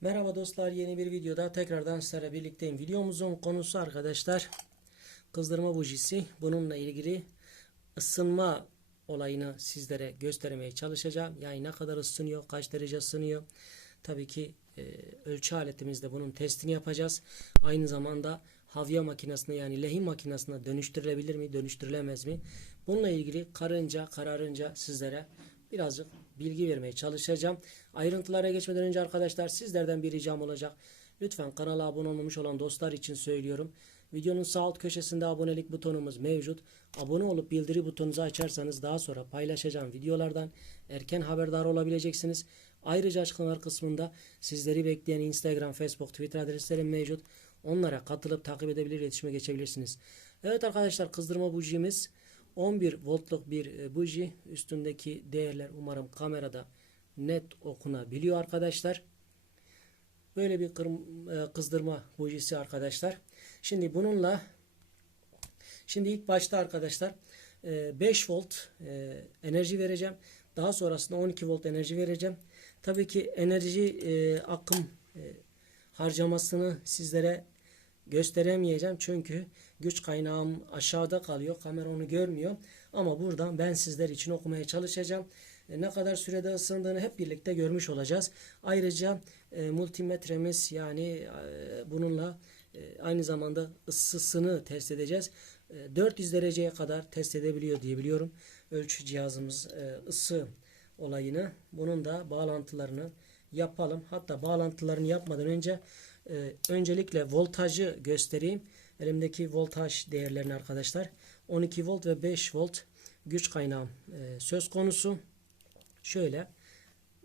Merhaba dostlar yeni bir videoda tekrardan sizlerle birlikteyim. Videomuzun konusu arkadaşlar kızdırma bujisi. Bununla ilgili ısınma olayını sizlere göstermeye çalışacağım. Yani ne kadar ısınıyor, kaç derece ısınıyor. Tabii ki e, ölçü aletimizde bunun testini yapacağız. Aynı zamanda havya makinesine yani lehim makinesine dönüştürülebilir mi, dönüştürülemez mi? Bununla ilgili karınca, kararınca sizlere birazcık bilgi vermeye çalışacağım. Ayrıntılara geçmeden önce arkadaşlar sizlerden bir ricam olacak. Lütfen kanala abone olmamış olan dostlar için söylüyorum. Videonun sağ alt köşesinde abonelik butonumuz mevcut. Abone olup bildiri butonunuzu açarsanız daha sonra paylaşacağım videolardan erken haberdar olabileceksiniz. Ayrıca açıklamalar kısmında sizleri bekleyen Instagram, Facebook, Twitter adreslerim mevcut. Onlara katılıp takip edebilir, iletişime geçebilirsiniz. Evet arkadaşlar kızdırma bujimiz 11 voltluk bir e, buji. Üstündeki değerler umarım kamerada net okunabiliyor arkadaşlar. Böyle bir e, kızdırma bujisi arkadaşlar. Şimdi bununla şimdi ilk başta arkadaşlar e, 5 volt e, enerji vereceğim. Daha sonrasında 12 volt enerji vereceğim. Tabii ki enerji akım harcamasını sizlere gösteremeyeceğim çünkü güç kaynağım aşağıda kalıyor. Kamera onu görmüyor. Ama buradan ben sizler için okumaya çalışacağım. E, ne kadar sürede ısındığını hep birlikte görmüş olacağız. Ayrıca e, multimetremiz yani e, bununla e, aynı zamanda ısısını test edeceğiz. E, 400 dereceye kadar test edebiliyor diye biliyorum. Ölçü cihazımız e, ısı olayını. Bunun da bağlantılarını yapalım. Hatta bağlantılarını yapmadan önce e, öncelikle voltajı göstereyim. Elimdeki voltaj değerlerini arkadaşlar. 12 volt ve 5 volt güç kaynağım e, söz konusu. Şöyle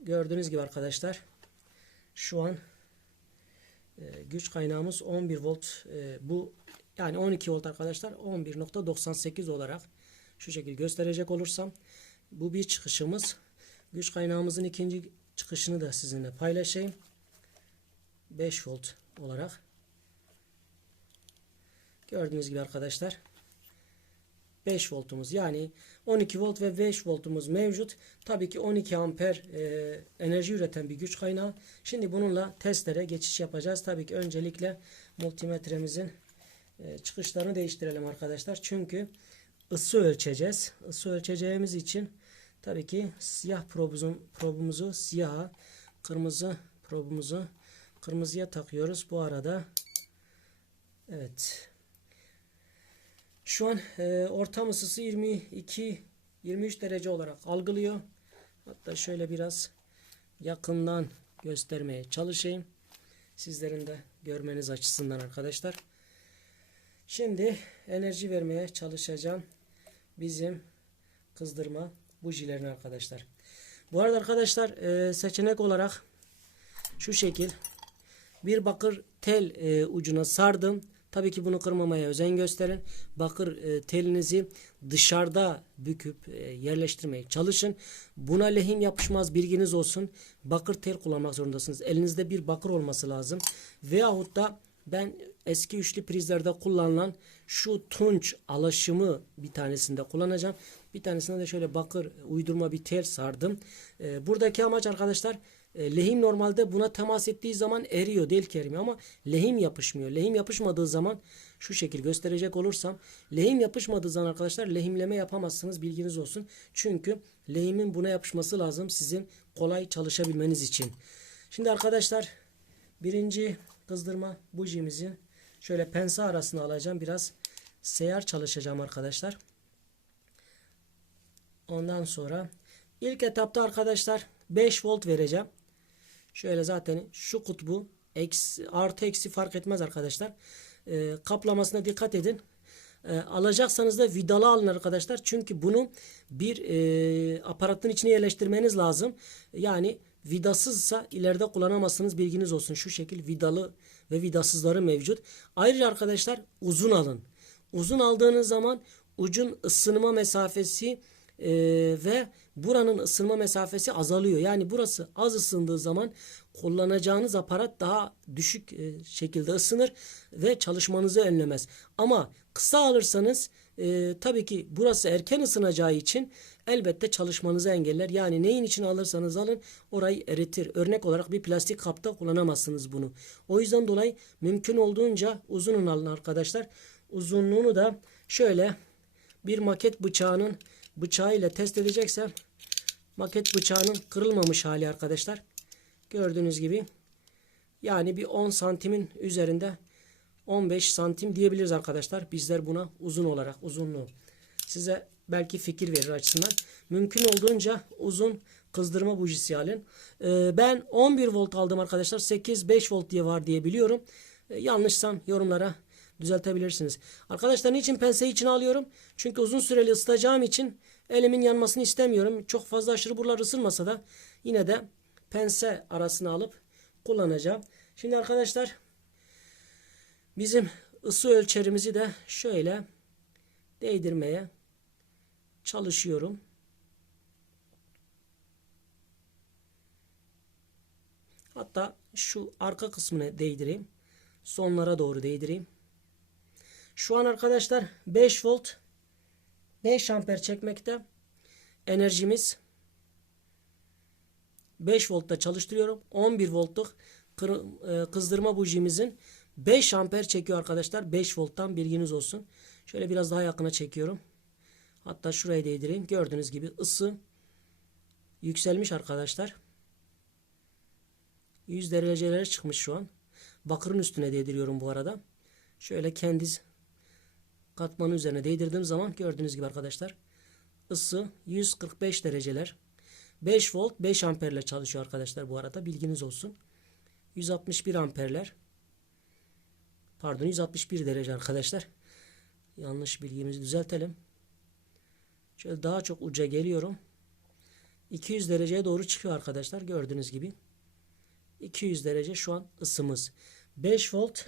gördüğünüz gibi arkadaşlar şu an e, güç kaynağımız 11 volt e, bu yani 12 volt arkadaşlar 11.98 olarak şu şekilde gösterecek olursam bu bir çıkışımız. Güç kaynağımızın ikinci çıkışını da sizinle paylaşayım. 5 volt olarak. Gördüğünüz gibi arkadaşlar 5 voltumuz yani 12 volt ve 5 voltumuz mevcut. Tabii ki 12 amper e, enerji üreten bir güç kaynağı. Şimdi bununla testlere geçiş yapacağız. Tabii ki öncelikle multimetremizin e, çıkışlarını değiştirelim arkadaşlar. Çünkü ısı ölçeceğiz. Isı ölçeceğimiz için tabii ki siyah probumuzun, probumuzu siyaha, kırmızı probumuzu kırmızıya takıyoruz. Bu arada evet şu an e, ortam ısısı 22 23 derece olarak algılıyor. Hatta şöyle biraz yakından göstermeye çalışayım. Sizlerin de görmeniz açısından arkadaşlar. Şimdi enerji vermeye çalışacağım. Bizim kızdırma bujilerini arkadaşlar. Bu arada arkadaşlar e, seçenek olarak şu şekil bir bakır tel e, ucuna sardım. Tabii ki bunu kırmamaya özen gösterin. Bakır e, telinizi dışarıda büküp e, yerleştirmeye çalışın. Buna lehim yapışmaz bilginiz olsun. Bakır tel kullanmak zorundasınız. Elinizde bir bakır olması lazım. Veyahut da ben eski üçlü prizlerde kullanılan şu tunç alaşımı bir tanesinde kullanacağım. Bir tanesinde de şöyle bakır uydurma bir tel sardım. E, buradaki amaç arkadaşlar e, lehim normalde buna temas ettiği zaman eriyor değil ki erimiyor ama lehim yapışmıyor. Lehim yapışmadığı zaman şu şekil gösterecek olursam lehim yapışmadığı zaman arkadaşlar lehimleme yapamazsınız bilginiz olsun. Çünkü lehimin buna yapışması lazım sizin kolay çalışabilmeniz için. Şimdi arkadaşlar birinci kızdırma bujimizi şöyle pense arasına alacağım. Biraz seyyar çalışacağım arkadaşlar. Ondan sonra ilk etapta arkadaşlar 5 volt vereceğim. Şöyle zaten şu kutbu eksi, artı eksi fark etmez arkadaşlar. E, kaplamasına dikkat edin. E, alacaksanız da vidalı alın arkadaşlar. Çünkü bunu bir e, aparatın içine yerleştirmeniz lazım. Yani vidasızsa ileride kullanamazsınız bilginiz olsun. Şu şekil vidalı ve vidasızları mevcut. Ayrıca arkadaşlar uzun alın. Uzun aldığınız zaman ucun ısınma mesafesi e, ve buranın ısınma mesafesi azalıyor. Yani burası az ısındığı zaman kullanacağınız aparat daha düşük e, şekilde ısınır ve çalışmanızı önlemez. Ama kısa alırsanız e, tabii ki burası erken ısınacağı için elbette çalışmanızı engeller. Yani neyin için alırsanız alın orayı eritir. Örnek olarak bir plastik kapta kullanamazsınız bunu. O yüzden dolayı mümkün olduğunca uzunun alın arkadaşlar. Uzunluğunu da şöyle bir maket bıçağının bıçağıyla test edeceksem maket bıçağının kırılmamış hali arkadaşlar. Gördüğünüz gibi yani bir 10 santimin üzerinde 15 santim diyebiliriz arkadaşlar. Bizler buna uzun olarak uzunluğu. Size belki fikir verir açısından. Mümkün olduğunca uzun kızdırma bujisi alın. Ee, ben 11 volt aldım arkadaşlar. 8 5 volt diye var diye biliyorum. Ee, yanlışsam yorumlara düzeltebilirsiniz. Arkadaşlar niçin pense için alıyorum? Çünkü uzun süreli ısıtacağım için elimin yanmasını istemiyorum. Çok fazla aşırı buralar ısınmasa da yine de pense arasına alıp kullanacağım. Şimdi arkadaşlar bizim ısı ölçerimizi de şöyle değdirmeye çalışıyorum. Hatta şu arka kısmını değdireyim. Sonlara doğru değdireyim. Şu an arkadaşlar 5 volt 5 amper çekmekte. Enerjimiz 5 voltta çalıştırıyorum. 11 voltluk e, kızdırma bujimizin 5 amper çekiyor arkadaşlar. 5 volttan bilginiz olsun. Şöyle biraz daha yakına çekiyorum. Hatta şuraya değdireyim. Gördüğünüz gibi ısı yükselmiş arkadaşlar. 100 derecelere çıkmış şu an. Bakırın üstüne değdiriyorum bu arada. Şöyle kendi katmanın üzerine değdirdiğim zaman gördüğünüz gibi arkadaşlar ısı 145 dereceler. 5 volt 5 amperle çalışıyor arkadaşlar bu arada bilginiz olsun. 161 amperler. Pardon 161 derece arkadaşlar. Yanlış bilgimizi düzeltelim. Şöyle daha çok uca geliyorum. 200 dereceye doğru çıkıyor arkadaşlar gördüğünüz gibi. 200 derece şu an ısımız. 5 volt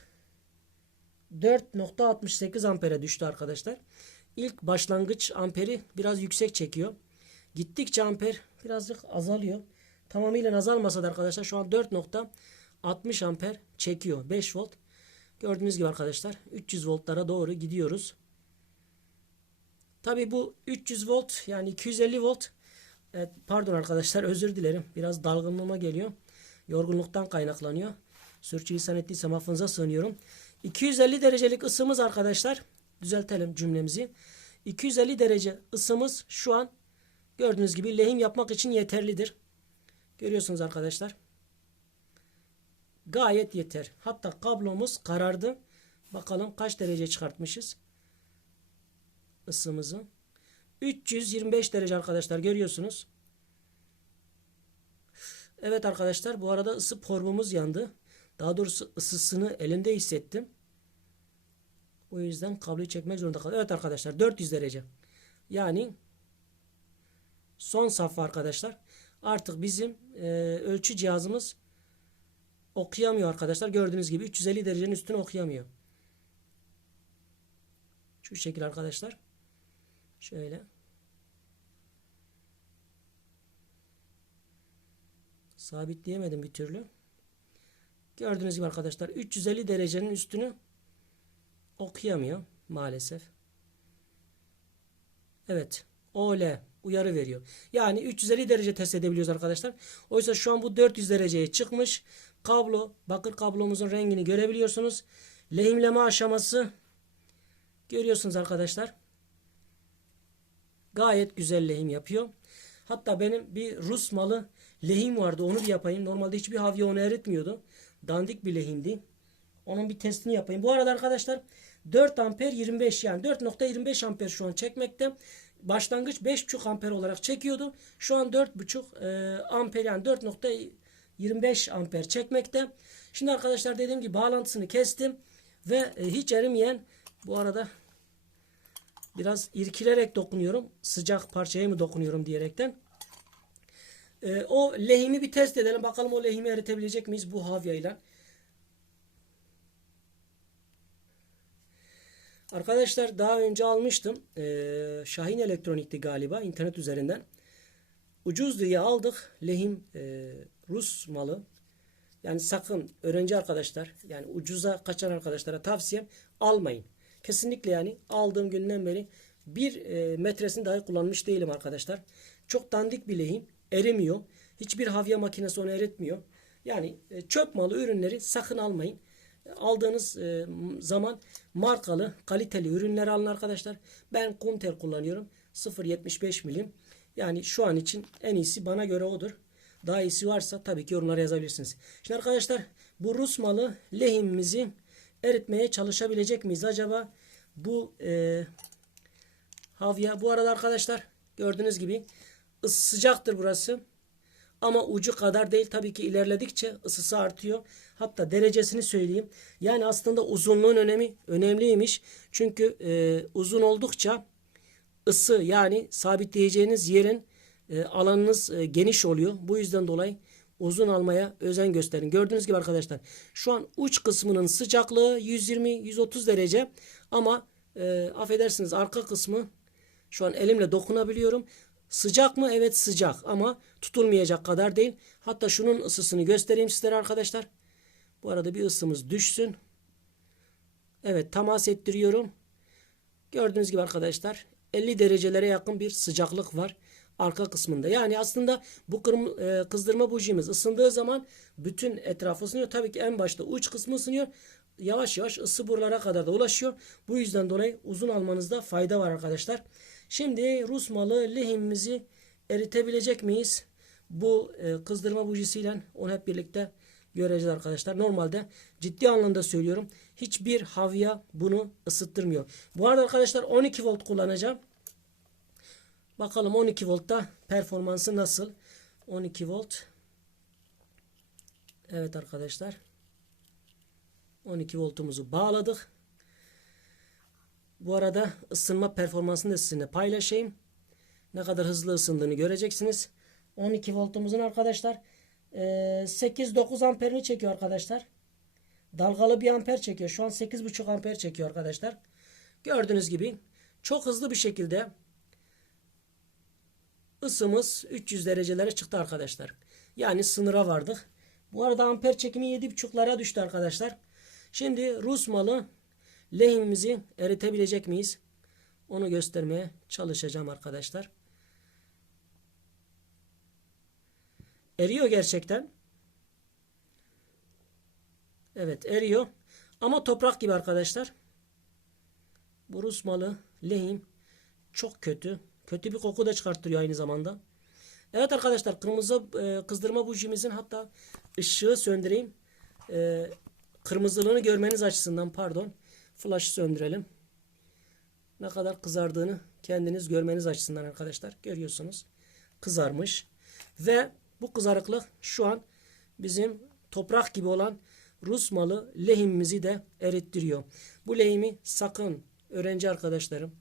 4.68 ampere düştü arkadaşlar. İlk başlangıç amperi biraz yüksek çekiyor. Gittikçe amper birazcık azalıyor. Tamamıyla azalmasa da arkadaşlar şu an 4.60 amper çekiyor. 5 volt. Gördüğünüz gibi arkadaşlar 300 voltlara doğru gidiyoruz. Tabi bu 300 volt yani 250 volt evet, pardon arkadaşlar özür dilerim. Biraz dalgınlığıma geliyor. Yorgunluktan kaynaklanıyor. Sürçülisan ettiysem affınıza sığınıyorum. 250 derecelik ısımız arkadaşlar. Düzeltelim cümlemizi. 250 derece ısımız şu an gördüğünüz gibi lehim yapmak için yeterlidir. Görüyorsunuz arkadaşlar. Gayet yeter. Hatta kablomuz karardı. Bakalım kaç derece çıkartmışız. Isımızı. 325 derece arkadaşlar görüyorsunuz. Evet arkadaşlar bu arada ısı formumuz yandı. Daha doğrusu ısısını elimde hissettim. O yüzden kabloyu çekmek zorunda kaldım. Evet arkadaşlar 400 derece. Yani son safha arkadaşlar. Artık bizim e, ölçü cihazımız okuyamıyor arkadaşlar. Gördüğünüz gibi 350 derecenin üstünü okuyamıyor. Şu şekil arkadaşlar. Şöyle. Sabitleyemedim bir türlü. Gördüğünüz gibi arkadaşlar 350 derecenin üstünü okuyamıyor maalesef. Evet. OL uyarı veriyor. Yani 350 derece test edebiliyoruz arkadaşlar. Oysa şu an bu 400 dereceye çıkmış. Kablo, bakır kablomuzun rengini görebiliyorsunuz. Lehimleme aşaması görüyorsunuz arkadaşlar. Gayet güzel lehim yapıyor. Hatta benim bir Rus malı lehim vardı. Onu bir yapayım. Normalde hiçbir havya onu eritmiyordu. Dandik bir lehimdi. Onun bir testini yapayım. Bu arada arkadaşlar 4 amper 25 yani 4.25 amper şu an çekmekte. Başlangıç 5.5 amper olarak çekiyordu. Şu an 4.5 e, amper yani 4.25 amper çekmekte. Şimdi arkadaşlar dediğim gibi bağlantısını kestim ve e, hiç erimeyen bu arada biraz irkilerek dokunuyorum. Sıcak parçaya mı dokunuyorum diyerekten. E, o lehimi bir test edelim. Bakalım o lehimi eritebilecek miyiz bu havyayla. Arkadaşlar daha önce almıştım. Ee, Şahin Elektronik'ti galiba internet üzerinden. Ucuz diye aldık. Lehim e, Rus malı. Yani sakın öğrenci arkadaşlar yani ucuza kaçan arkadaşlara tavsiyem almayın. Kesinlikle yani aldığım günden beri bir e, metresini dahi kullanmış değilim arkadaşlar. Çok dandik bir lehim. Erimiyor. Hiçbir havya makinesi onu eritmiyor. Yani e, çöp malı ürünleri sakın almayın. Aldığınız e, zaman markalı, kaliteli ürünler alın arkadaşlar. Ben Kunter kullanıyorum. 0.75 milim. Yani şu an için en iyisi bana göre odur. Daha iyisi varsa tabii ki yorumlara yazabilirsiniz. Şimdi arkadaşlar bu Rus malı lehimimizi eritmeye çalışabilecek miyiz acaba? Bu e, havya bu arada arkadaşlar gördüğünüz gibi sıcaktır burası. Ama ucu kadar değil tabii ki ilerledikçe ısısı artıyor. Hatta derecesini söyleyeyim. Yani aslında uzunluğun önemi önemliymiş. Çünkü e, uzun oldukça ısı yani sabitleyeceğiniz yerin e, alanınız e, geniş oluyor. Bu yüzden dolayı uzun almaya özen gösterin. Gördüğünüz gibi arkadaşlar şu an uç kısmının sıcaklığı 120-130 derece ama e, affedersiniz arka kısmı şu an elimle dokunabiliyorum. Sıcak mı? Evet sıcak ama tutulmayacak kadar değil. Hatta şunun ısısını göstereyim sizlere arkadaşlar. Bu arada bir ısımız düşsün. Evet temas ettiriyorum. Gördüğünüz gibi arkadaşlar 50 derecelere yakın bir sıcaklık var arka kısmında. Yani aslında bu kırm e, kızdırma bujimiz ısındığı zaman bütün etrafı ısınıyor. Tabii ki en başta uç kısmı ısınıyor. Yavaş yavaş ısı buralara kadar da ulaşıyor. Bu yüzden dolayı uzun almanızda fayda var arkadaşlar. Şimdi Rus malı lehimimizi eritebilecek miyiz? Bu e, kızdırma bujisiyle onu hep birlikte göreceğiz arkadaşlar. Normalde ciddi anlamda söylüyorum. Hiçbir havya bunu ısıttırmıyor. Bu arada arkadaşlar 12 volt kullanacağım. Bakalım 12 voltta performansı nasıl? 12 volt. Evet arkadaşlar. 12 voltumuzu bağladık. Bu arada ısınma performansını da sizinle paylaşayım. Ne kadar hızlı ısındığını göreceksiniz. 12 voltumuzun arkadaşlar 8-9 amperini çekiyor arkadaşlar. Dalgalı bir amper çekiyor. Şu an 8,5 amper çekiyor arkadaşlar. Gördüğünüz gibi çok hızlı bir şekilde ısımız 300 derecelere çıktı arkadaşlar. Yani sınıra vardık. Bu arada amper çekimi 7,5'lara düştü arkadaşlar. Şimdi Rus malı lehimimizi eritebilecek miyiz? Onu göstermeye çalışacağım arkadaşlar. Eriyor gerçekten. Evet eriyor. Ama toprak gibi arkadaşlar. Bu malı lehim çok kötü. Kötü bir koku da çıkarttırıyor aynı zamanda. Evet arkadaşlar kırmızı e, kızdırma bujimizin hatta ışığı söndüreyim. E, kırmızılığını görmeniz açısından pardon. Flash'ı söndürelim. Ne kadar kızardığını kendiniz görmeniz açısından arkadaşlar görüyorsunuz. Kızarmış. Ve bu kızarıklık şu an bizim toprak gibi olan Rus malı lehimimizi de erittiriyor. Bu lehimi sakın öğrenci arkadaşlarım,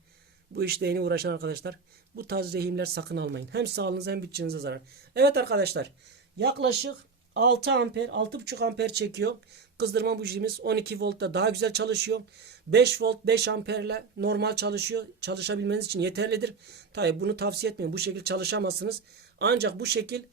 bu işle yeni uğraşan arkadaşlar bu tarz lehimler sakın almayın. Hem sağlığınıza hem bütçenize zarar. Evet arkadaşlar yaklaşık 6 amper 6,5 amper çekiyor. Kızdırma bujimiz 12 voltta daha güzel çalışıyor. 5 volt 5 amperle normal çalışıyor. Çalışabilmeniz için yeterlidir. Tabi bunu tavsiye etmiyorum. Bu şekilde çalışamazsınız. Ancak bu şekil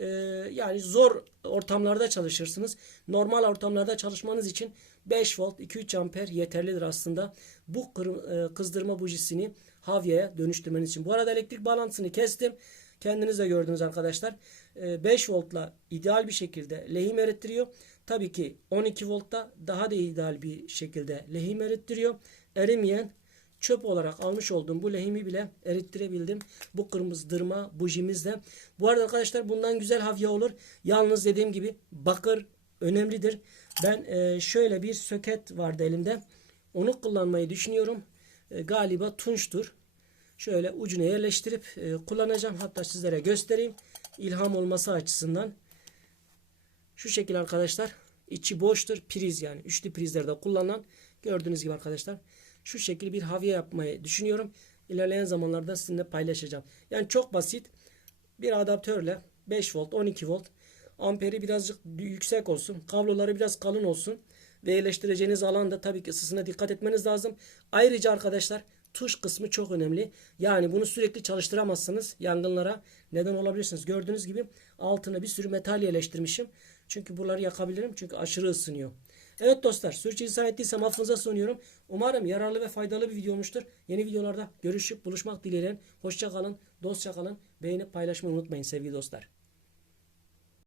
e, yani zor ortamlarda çalışırsınız. Normal ortamlarda çalışmanız için 5 volt 2-3 amper yeterlidir aslında. Bu e, kızdırma bujisini havyaya dönüştürmeniz için. Bu arada elektrik bağlantısını kestim. Kendiniz de gördünüz arkadaşlar. 5 e, voltla ideal bir şekilde lehim erittiriyor. Tabii ki 12 voltta daha da ideal bir şekilde lehim erittiriyor. Erimeyen çöp olarak almış olduğum bu lehimi bile erittirebildim. Bu kırmızı dırma bujimizle. Bu arada arkadaşlar bundan güzel havya olur. Yalnız dediğim gibi bakır önemlidir. Ben e, şöyle bir söket vardı elimde. Onu kullanmayı düşünüyorum. E, galiba tunçtur. Şöyle ucuna yerleştirip e, kullanacağım. Hatta sizlere göstereyim. İlham olması açısından. Şu şekil arkadaşlar. içi boştur. Priz yani. Üçlü prizlerde kullanılan. Gördüğünüz gibi arkadaşlar. Şu şekil bir havya yapmayı düşünüyorum. İlerleyen zamanlarda sizinle paylaşacağım. Yani çok basit. Bir adaptörle 5 volt 12 volt amperi birazcık yüksek olsun. Kabloları biraz kalın olsun. Ve yerleştireceğiniz alanda tabii ki ısısına dikkat etmeniz lazım. Ayrıca arkadaşlar tuş kısmı çok önemli. Yani bunu sürekli çalıştıramazsınız. Yangınlara neden olabilirsiniz. Gördüğünüz gibi altına bir sürü metal yerleştirmişim. Çünkü buraları yakabilirim. Çünkü aşırı ısınıyor. Evet dostlar sürçülisan ettiysem affınıza sunuyorum. Umarım yararlı ve faydalı bir video olmuştur. Yeni videolarda görüşüp buluşmak dileğiyle. Hoşça kalın, dostça kalın. Beğenip paylaşmayı unutmayın sevgili dostlar.